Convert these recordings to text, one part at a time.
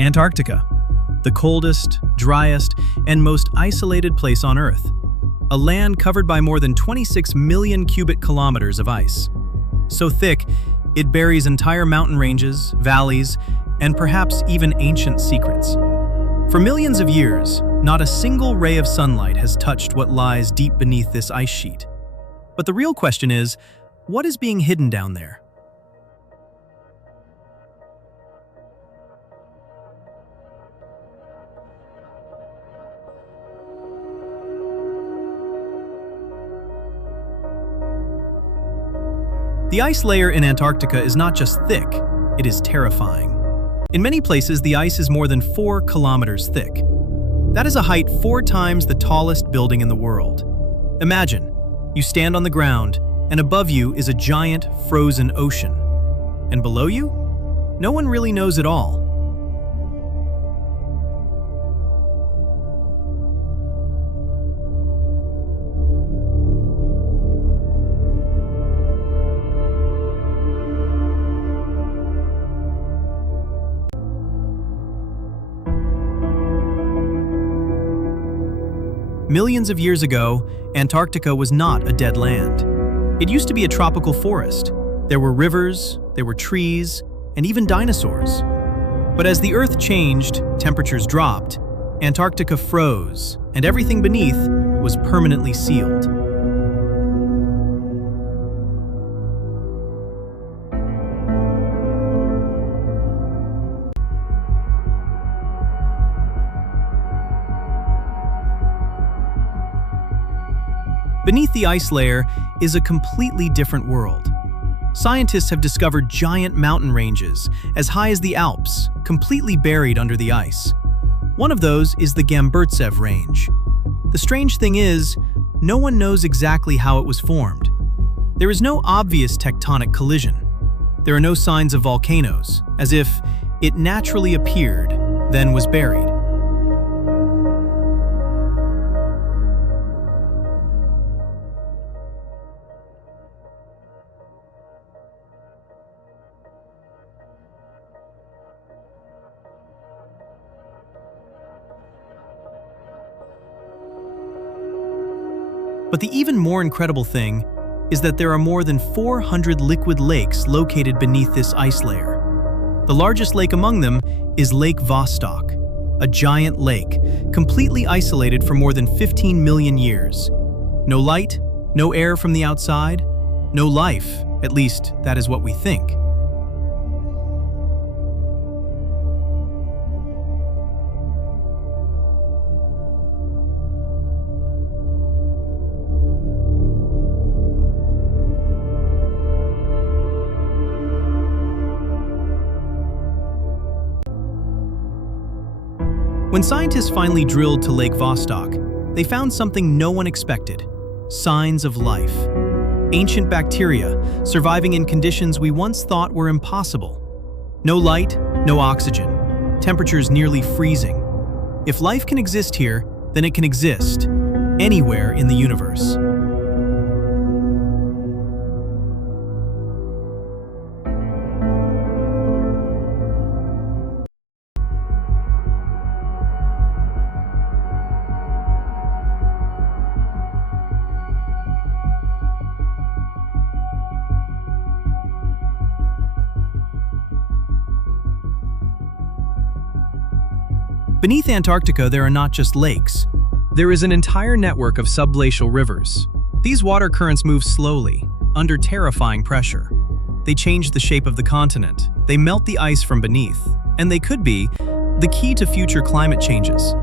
Antarctica, the coldest, driest, and most isolated place on Earth. A land covered by more than 26 million cubic kilometers of ice. So thick, it buries entire mountain ranges, valleys, and perhaps even ancient secrets. For millions of years, not a single ray of sunlight has touched what lies deep beneath this ice sheet. But the real question is, what is being hidden down there? The ice layer in Antarctica is not just thick, it is terrifying. In many places, the ice is more than 4 kilometers thick. That is a height 4 times the tallest building in the world. Imagine, you stand on the ground, and above you is a giant, frozen ocean. And below you? No one really knows at all. Millions of years ago, Antarctica was not a dead land. It used to be a tropical forest. There were rivers, there were trees, and even dinosaurs. But as the Earth changed, temperatures dropped, Antarctica froze, and everything beneath was permanently sealed. Beneath the ice layer is a completely different world. Scientists have discovered giant mountain ranges as high as the Alps, completely buried under the ice. One of those is the Gamburtsev Range. The strange thing is, no one knows exactly how it was formed. There is no obvious tectonic collision. There are no signs of volcanoes, as if it naturally appeared, then was buried. But the even more incredible thing is that there are more than 400 liquid lakes located beneath this ice layer. The largest lake among them is Lake Vostok, a giant lake, completely isolated for more than 15 million years. No light, no air from the outside, no life, at least that is what we think. When scientists finally drilled to Lake Vostok, they found something no one expected: signs of life. Ancient bacteria surviving in conditions we once thought were impossible. No light, no oxygen, temperatures nearly freezing. If life can exist here, then it can exist anywhere in the universe. Beneath Antarctica, there are not just lakes. There is an entire network of subglacial rivers. These water currents move slowly, under terrifying pressure. They change the shape of the continent. They melt the ice from beneath, and they could be the key to future climate changes.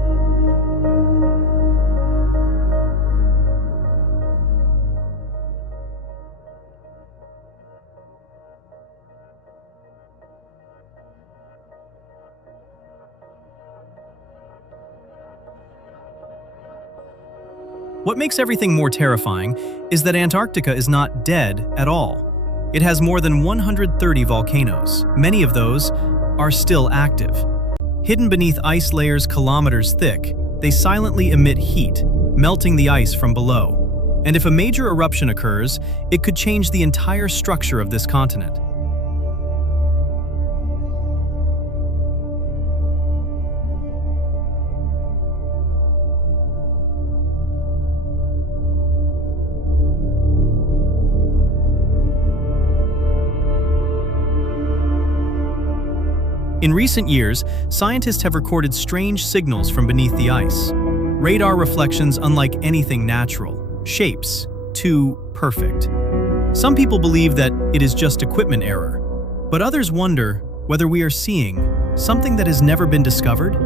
What makes everything more terrifying is that Antarctica is not dead at all. It has more than 130 volcanoes. Many of those are still active. Hidden beneath ice layers kilometers thick, they silently emit heat, melting the ice from below. And if a major eruption occurs, it could change the entire structure of this continent. In recent years, scientists have recorded strange signals from beneath the ice. Radar reflections unlike anything natural, shapes too perfect. Some people believe that it is just equipment error, but others wonder whether we are seeing something that has never been discovered.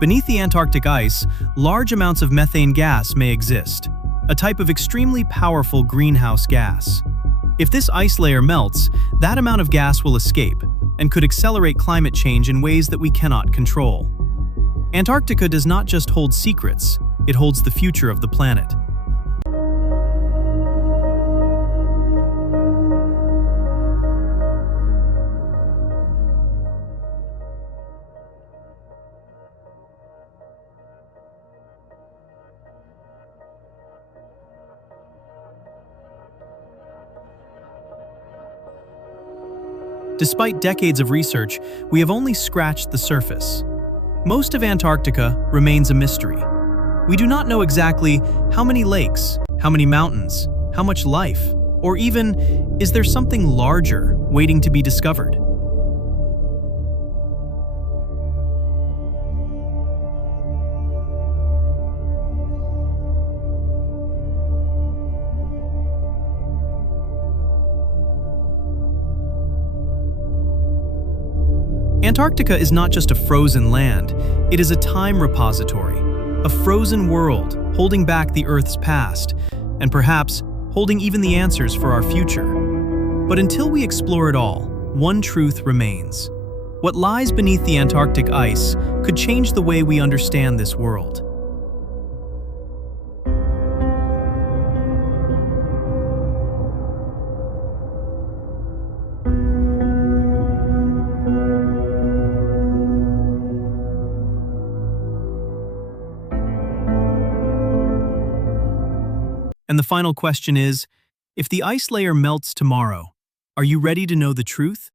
Beneath the Antarctic ice, large amounts of methane gas may exist, a type of extremely powerful greenhouse gas. If this ice layer melts, that amount of gas will escape and could accelerate climate change in ways that we cannot control. Antarctica does not just hold secrets, it holds the future of the planet. Despite decades of research, we have only scratched the surface. Most of Antarctica remains a mystery. We do not know exactly how many lakes, how many mountains, how much life, or even, is there something larger waiting to be discovered? Antarctica is not just a frozen land, it is a time repository, a frozen world holding back the Earth's past, and perhaps holding even the answers for our future. But until we explore it all, one truth remains. What lies beneath the Antarctic ice could change the way we understand this world. And the final question is, if the ice layer melts tomorrow, are you ready to know the truth?